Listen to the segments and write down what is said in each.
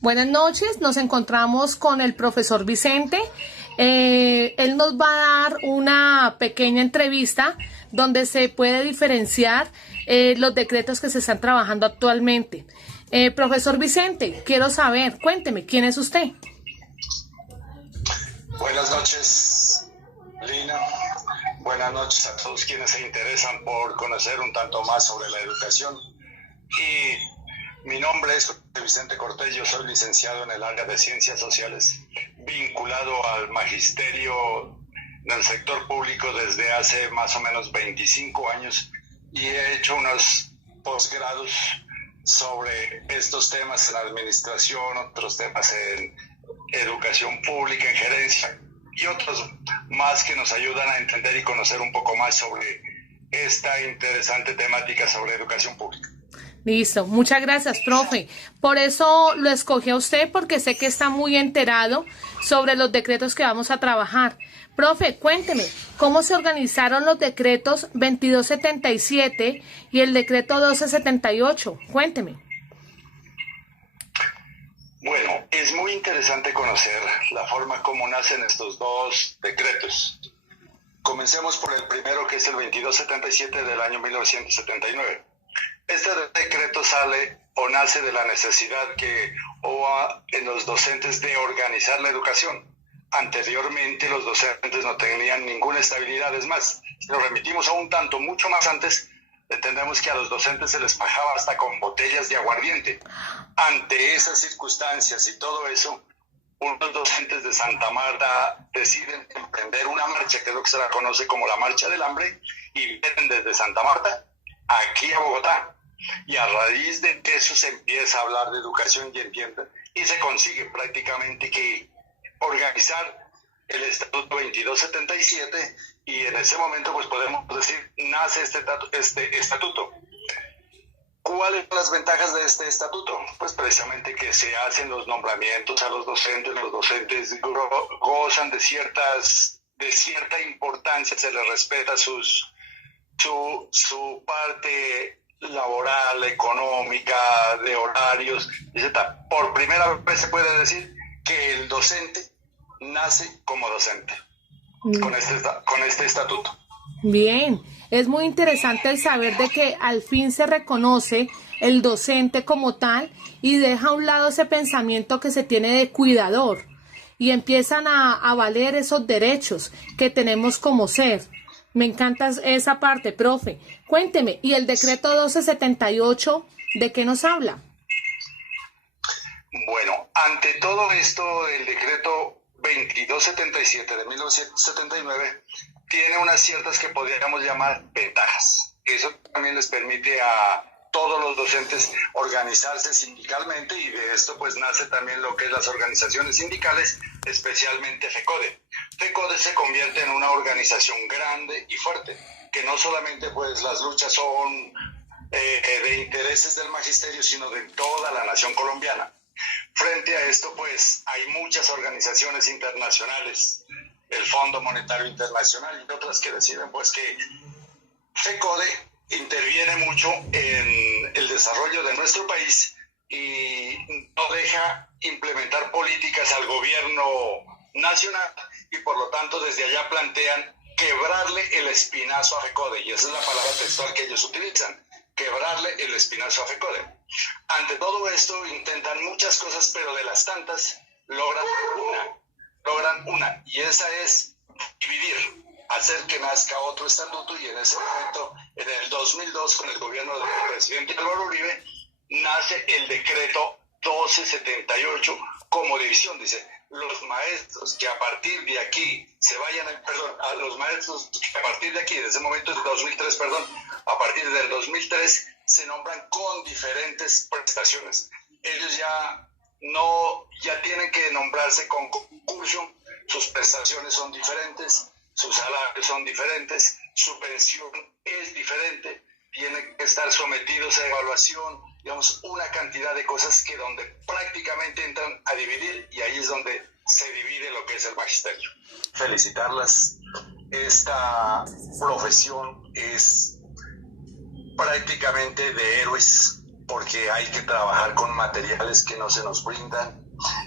Buenas noches, nos encontramos con el profesor Vicente. Él nos va a dar una pequeña entrevista donde se puede diferenciar los decretos que se están trabajando actualmente. Profesor Vicente, quiero saber, cuénteme, ¿quién es usted? Buenas noches, Lina. Buenas noches a todos quienes se interesan por conocer un tanto más sobre la educación. Y mi nombre es Vicente Cortés, yo soy licenciado en el área de Ciencias Sociales, vinculado al magisterio del sector público desde hace más o menos 25 años y he hecho unos posgrados sobre estos temas en administración, otros temas en educación pública, en gerencia y otros más que nos ayudan a entender y conocer un poco más sobre esta interesante temática sobre educación pública. Listo, muchas gracias, profe. Por eso lo escogí a usted, porque sé que está muy enterado sobre los decretos que vamos a trabajar. Profe, cuénteme, ¿cómo se organizaron los decretos 2277 y el decreto 1278? Cuénteme. Bueno, es muy interesante conocer la forma como nacen estos dos decretos. Comencemos por el primero, que es el 2277 del año 1979. Este decreto sale o nace de la necesidad que hubo en los docentes de organizar la educación. Anteriormente los docentes no tenían ninguna estabilidad. Es más, si nos remitimos a un tanto mucho más antes, entendemos que a los docentes se les pagaba hasta con botellas de aguardiente. Ante esas circunstancias y todo eso, unos docentes de Santa Marta deciden emprender una marcha, que es lo que se la conoce como la Marcha del Hambre, y vienen desde Santa Marta aquí a Bogotá. Y a raíz de eso se empieza a hablar de educación y se consigue prácticamente que organizar el Estatuto 2277 y en ese momento pues podemos decir nace este estatuto. ¿Cuáles son las ventajas de este estatuto? Pues precisamente que se hacen los nombramientos a los docentes gozan de cierta importancia, se les respeta su parte laboral, económica, de horarios, etc. Por primera vez se puede decir que el docente nace como docente con este estatuto. Bien, es muy interesante el saber de que al fin se reconoce el docente como tal y deja a un lado ese pensamiento que se tiene de cuidador y empiezan a valer esos derechos que tenemos como ser. Me encanta esa parte, profe. Cuénteme, ¿y el decreto 1278 de qué nos habla? Bueno, ante todo esto, el decreto 2277 de 1979 tiene unas ciertas que podríamos llamar ventajas. Eso también les permite a todos los docentes organizarse sindicalmente y de esto pues nace también lo que es las organizaciones sindicales, especialmente FECODE. FECODE se convierte en una organización grande y fuerte, que no solamente pues las luchas son de intereses del magisterio, sino de toda la nación colombiana. Frente a esto pues hay muchas organizaciones internacionales, el Fondo Monetario Internacional y otras que deciden pues que FECODE interviene mucho en el desarrollo de nuestro país y no deja implementar políticas al gobierno nacional y por lo tanto desde allá plantean quebrarle el espinazo a FECODE y esa es la palabra textual que ellos utilizan, quebrarle el espinazo a FECODE. Ante todo esto intentan muchas cosas, pero de las tantas logran una y esa es dividir, hacer que nazca otro estatuto y en ese momento, en el 2002, con el gobierno del presidente Álvaro Uribe, nace el decreto 1278 como división. Dice, los maestros que a partir de aquí a los maestros que a partir de aquí, en ese momento es 2003, a partir del 2003 se nombran con diferentes prestaciones. Ellos ya tienen que nombrarse con concurso, sus prestaciones son diferentes, sus salarios son diferentes, su pensión es diferente, tienen que estar sometidos a evaluación, digamos, una cantidad de cosas que donde prácticamente entran a dividir y ahí es donde se divide lo que es el magisterio. Felicitarlas, esta profesión es prácticamente de héroes, porque hay que trabajar con materiales que no se nos brindan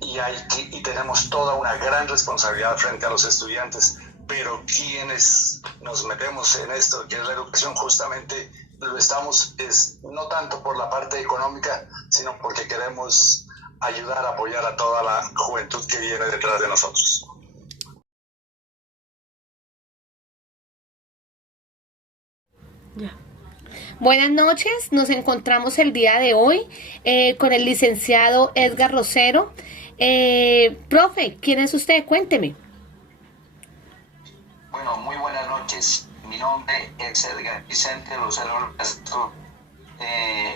y tenemos toda una gran responsabilidad frente a los estudiantes, pero quienes nos metemos en esto, que es la educación, justamente lo estamos, no tanto por la parte económica, sino porque queremos ayudar, apoyar a toda la juventud que viene detrás de nosotros. Ya. Buenas noches, nos encontramos el día de hoy con el licenciado Edgar Rosero. Profe, ¿quién es usted? Cuénteme. Bueno, muy buenas noches. Mi nombre es Edgar Vicente Rosero Castro.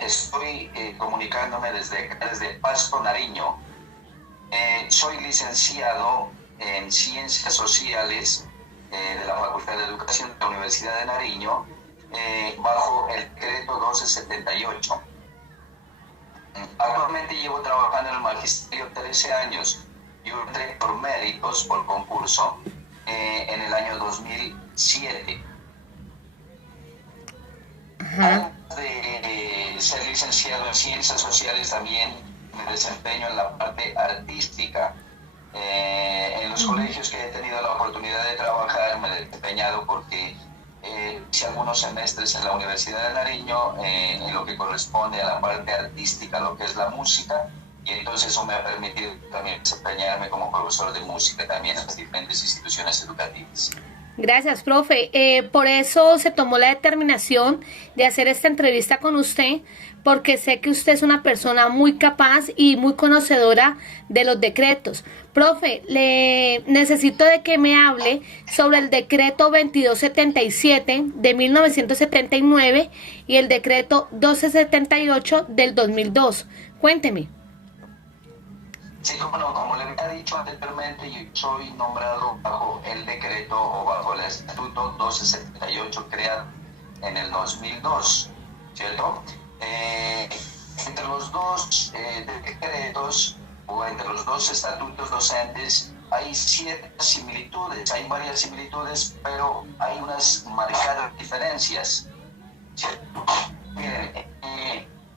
Estoy comunicándome desde Pasto, Nariño. Soy licenciado en Ciencias Sociales de la Facultad de Educación de la Universidad de Nariño, bajo el decreto 1278. Actualmente llevo trabajando en el magisterio 13 años. Yo entré por méritos, por concurso, en el año 2007. Además de ser licenciado en Ciencias Sociales, también me desempeño en la parte artística. En los colegios que he tenido la oportunidad de trabajar me he desempeñado porque hice algunos semestres en la Universidad de Nariño en lo que corresponde a la parte artística, lo que es la música, y entonces eso me ha permitido también desempeñarme como profesor de música también en las diferentes instituciones educativas. Gracias, profe. Por eso se tomó la determinación de hacer esta entrevista con usted, porque sé que usted es una persona muy capaz y muy conocedora de los decretos. Profe, le necesito de que me hable sobre el decreto 2277 de 1979 y el decreto 1278 del 2002. Cuénteme. Sí, como le había dicho anteriormente, yo soy nombrado bajo el decreto o bajo el estatuto 1278 creado en el 2002, ¿cierto? Entre los dos decretos o entre los dos estatutos docentes hay ciertas similitudes, hay varias similitudes, pero hay unas marcadas diferencias, ¿cierto? Miren,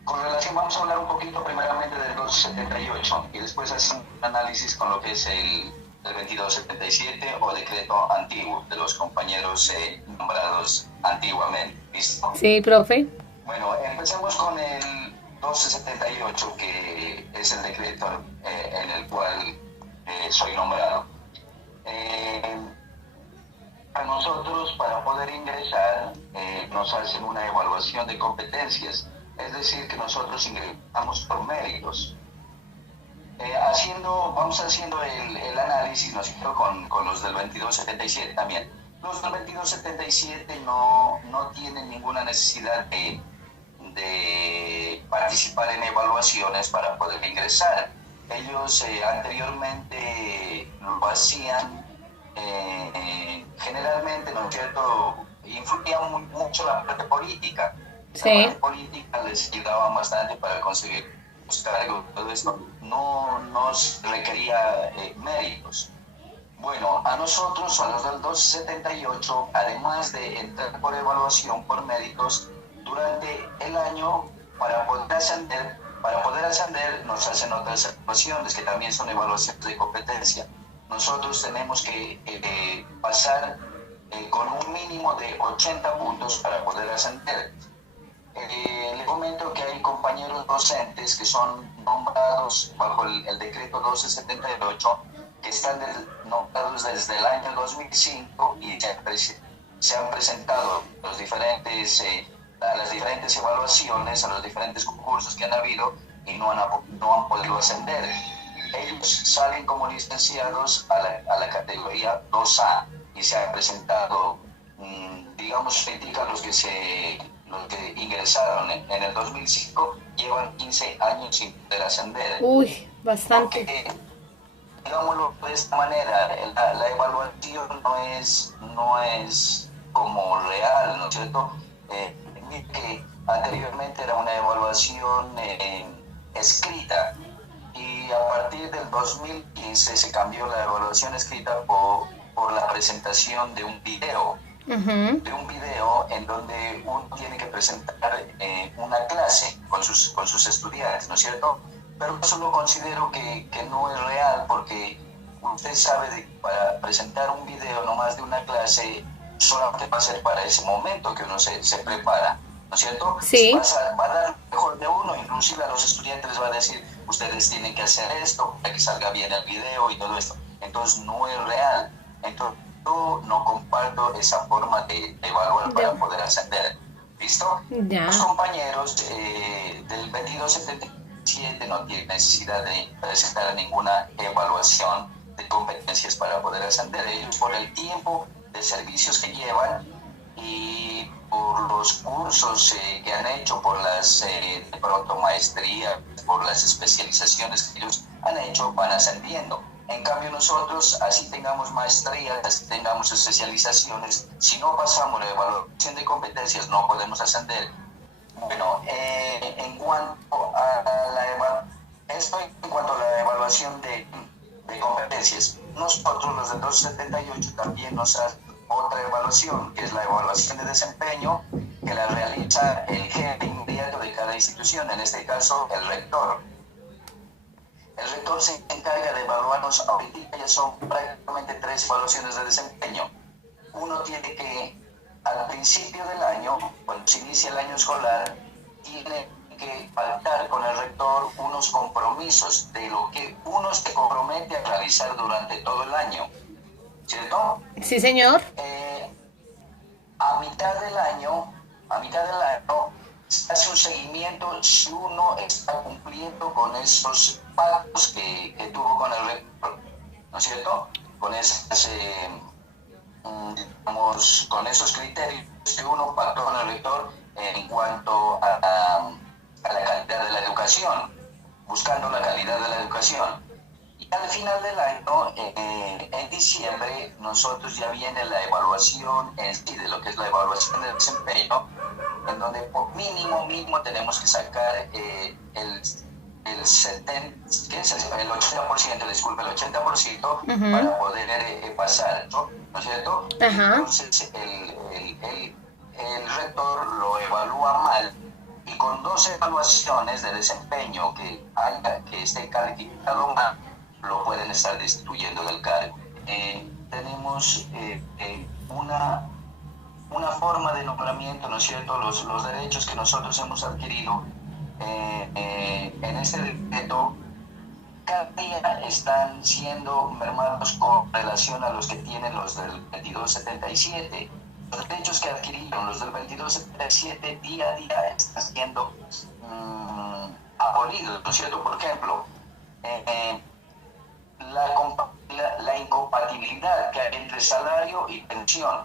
con relación, vamos a hablar un poquito primeramente del 1278 y después hacer un análisis con lo que es el 2277 o decreto antiguo de los compañeros nombrados antiguamente. ¿Listo? Sí, profe. Bueno, empecemos con el 1278, que es el decreto en el cual soy nombrado. A nosotros, para poder ingresar, nos hacen una evaluación de competencias. Es decir, que nosotros ingresamos por méritos. Vamos haciendo el análisis, ¿no es cierto?, con los del 2277 también. Los del 2277 no tienen ninguna necesidad de participar en evaluaciones para poder ingresar. Ellos anteriormente lo hacían, generalmente, ¿no es cierto?, influía mucho la parte política. Sí. La política les ayudaba bastante para conseguir los cargos, todo esto no nos requería méritos. Bueno, a nosotros, a los del 278, además de entrar por evaluación por méritos, durante el año, para poder ascender, nos hacen otras evaluaciones que también son evaluaciones de competencia. Nosotros tenemos que pasar con un mínimo de 80 puntos para poder ascender. Le comento que hay compañeros docentes que son nombrados bajo el decreto 1278, que están nombrados desde el año 2005 y se han presentado a las diferentes evaluaciones, a los diferentes concursos que han habido y no han podido ascender. Ellos salen como licenciados a la categoría 2A y se han presentado, digamos, los que ingresaron en el 2005 llevan 15 años sin poder ascender. Uy, bastante. Porque, digámoslo de esta manera, la evaluación no es como real, ¿no es cierto? Que anteriormente era una evaluación escrita y a partir del 2015 se cambió la evaluación escrita por la presentación de un video. de un video en donde uno tiene que presentar una clase con sus estudiantes, ¿no es cierto? Pero eso lo considero que no es real, porque usted sabe que para presentar un video nomás de una clase solamente va a ser para ese momento que uno se prepara, ¿no es cierto? Sí. Va a dar lo mejor de uno, inclusive a los estudiantes les va a decir, ustedes tienen que hacer esto para que salga bien el video y todo esto. Entonces no es real. Entonces yo no comparto esa forma de evaluar para poder ascender. ¿Listo? Ya. Los compañeros del 2277 no tienen necesidad de presentar ninguna evaluación de competencias para poder ascender. Ellos, por el tiempo de servicios que llevan y por los cursos que han hecho, por las de pronto maestrías, por las especializaciones que ellos han hecho, van ascendiendo. En cambio nosotros, así tengamos maestrías, así tengamos especializaciones, si no pasamos la evaluación de competencias no podemos ascender. Bueno, en cuanto a la evaluación de competencias, nosotros los de 278 también nos hacen otra evaluación, que es la evaluación de desempeño, que la realiza el jefe inmediato de cada institución, en este caso el rector. El rector se encarga de evaluarnos, ahorita ya son prácticamente 3 evaluaciones de desempeño. Uno tiene que, al principio del año, cuando se inicia el año escolar, tiene que pactar con el rector unos compromisos de lo que uno se compromete a realizar durante todo el año, ¿cierto? Sí, señor. A mitad del año, se hace un seguimiento si uno está cumpliendo con esos pactos que tuvo con el rector, ¿no es cierto? Con esas, con esos criterios que uno pactó con el rector en cuanto a la calidad de la educación, buscando la calidad de la educación. Y al final del año, en diciembre, nosotros ya viene la evaluación en sí, de lo que es la evaluación de desempeño, en donde por mínimo tenemos que sacar el 80%, disculpe, el 80% para poder pasar, ¿no es cierto? Entonces el rector lo evalúa mal y con 2 evaluaciones de desempeño que esté calificado mal, lo pueden estar destituyendo del cargo. Tenemos una forma de nombramiento, ¿no es cierto? Los derechos que nosotros hemos adquirido en este decreto cada día están siendo mermados con relación a los que tienen los del 2277. Los derechos que adquirieron los del 2277 día a día están siendo abolidos, ¿no es cierto? Por ejemplo, la incompatibilidad que hay entre salario y pensión.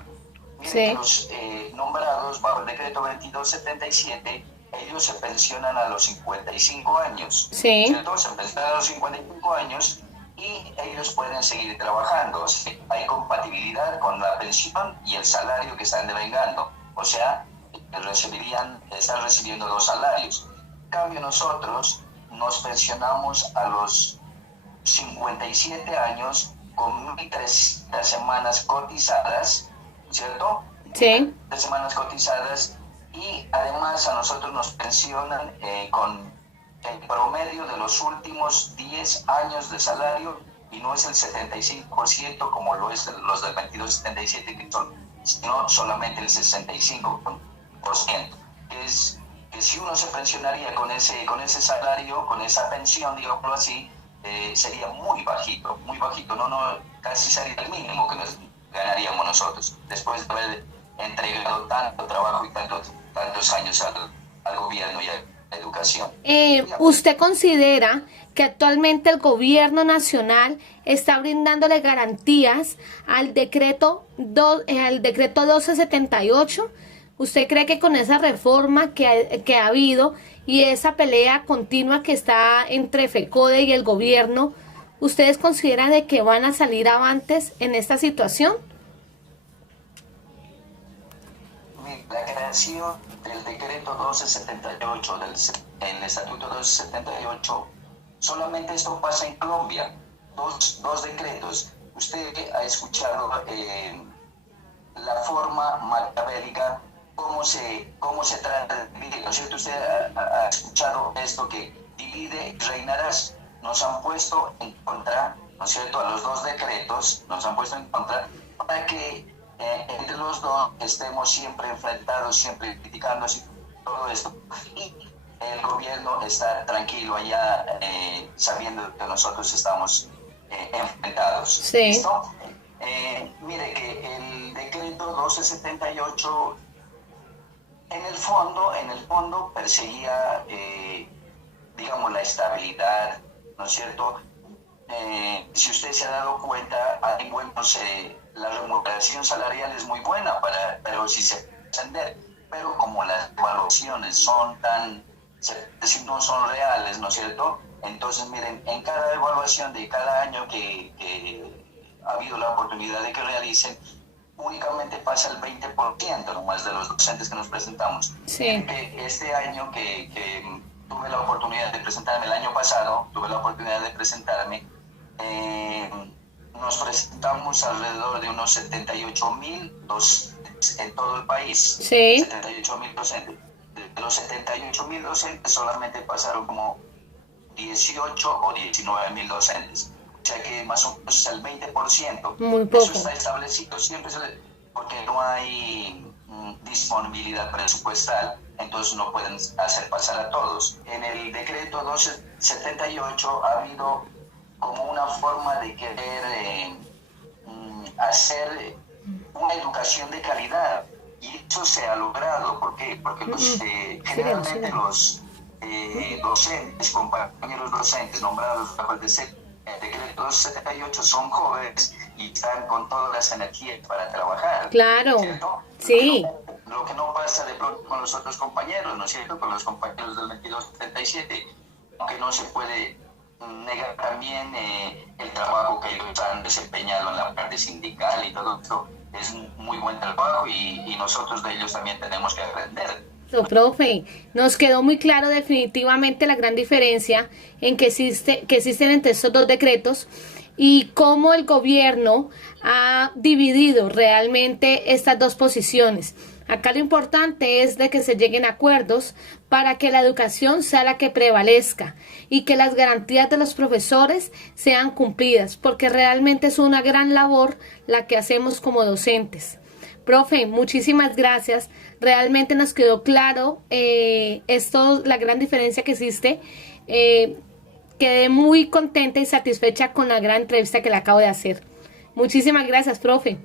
Miren que los nombrados bajo el decreto 2277, ellos se pensionan a los 55 años. Sí. ¿Cierto? Se pensionan a los 55 años y ellos pueden seguir trabajando. O sea, hay compatibilidad con la pensión y el salario que están devengando. O sea, están recibiendo 2 salarios. En cambio, nosotros nos pensionamos a los 57 años con 1.300 semanas cotizadas, ¿cierto? Sí. De semanas cotizadas, y además a nosotros nos pensionan con el promedio de los últimos 10 años de salario, y no es el 75% como lo es los del 2277, sino solamente el 65%. Es que si uno se pensionaría con ese salario, con esa pensión, digámoslo así, sería muy bajito, casi sería el mínimo que nos ganaríamos nosotros, después de haber entregado tanto trabajo y tantos años al gobierno y a la educación. ¿Usted considera que actualmente el gobierno nacional está brindándole garantías al decreto 1278? ¿Usted cree que con esa reforma que ha habido y esa pelea continua que está entre FECODE y el gobierno, ustedes consideran de que van a salir avantes en esta situación? La creación del decreto 1278, el estatuto 1278, solamente esto pasa en Colombia, dos decretos. Usted ha escuchado la forma maquiavélica, cómo se trata de dividir, ¿no es cierto? Usted ha escuchado esto que divide y reinarás. Nos han puesto en contra, ¿no es cierto?, a los dos decretos, nos han puesto en contra para que entre los dos estemos siempre enfrentados, siempre criticándose, todo esto. Y el gobierno está tranquilo allá, sabiendo que nosotros estamos enfrentados. Sí. ¿Listo? Mire que el decreto 1278 en el fondo perseguía, digamos, la estabilidad, ¿no es cierto? Si usted se ha dado cuenta, hay buenos, la remuneración salarial es muy buena, pero si se puede ascender, pero como las evaluaciones son no son reales, ¿no es cierto? Entonces, miren, en cada evaluación de cada año que ha habido la oportunidad de que realicen, únicamente pasa el 20% nomás de los docentes que nos presentamos. Sí. Este año que tuve la oportunidad de presentarme, el año pasado tuve la oportunidad de presentarme, nos presentamos alrededor de unos 78,000 docentes en todo el país. Sí. 78,000 docentes. De los 78,000 docentes solamente pasaron como 18 o 19,000 docentes. O sea que más o menos es el 20%. Muy poco. Eso está establecido siempre porque no hay disponibilidad presupuestal, entonces no pueden hacer pasar a todos. En el decreto 1278 ha habido como una forma de querer hacer una educación de calidad, y eso se ha logrado. ¿Por qué? Porque generalmente los docentes, compañeros docentes nombrados bajo el decreto 278 son jóvenes y están con todas las energías para trabajar. Claro, ¿cierto? sí. Lo que no pasa de pronto con los otros compañeros, ¿no es cierto? Con los compañeros del 2277, aunque no se puede negar también el trabajo que ellos han desempeñado en la parte sindical y todo esto. Es muy buen trabajo y nosotros de ellos también tenemos que aprender. Profe, nos quedó muy claro definitivamente la gran diferencia que existen entre estos dos decretos y cómo el gobierno ha dividido realmente estas dos posiciones. Acá lo importante es de que se lleguen a acuerdos para que la educación sea la que prevalezca y que las garantías de los profesores sean cumplidas, porque realmente es una gran labor la que hacemos como docentes. Profe, muchísimas gracias. Realmente nos quedó claro la gran diferencia que existe. Quedé muy contenta y satisfecha con la gran entrevista que le acabo de hacer. Muchísimas gracias, profe.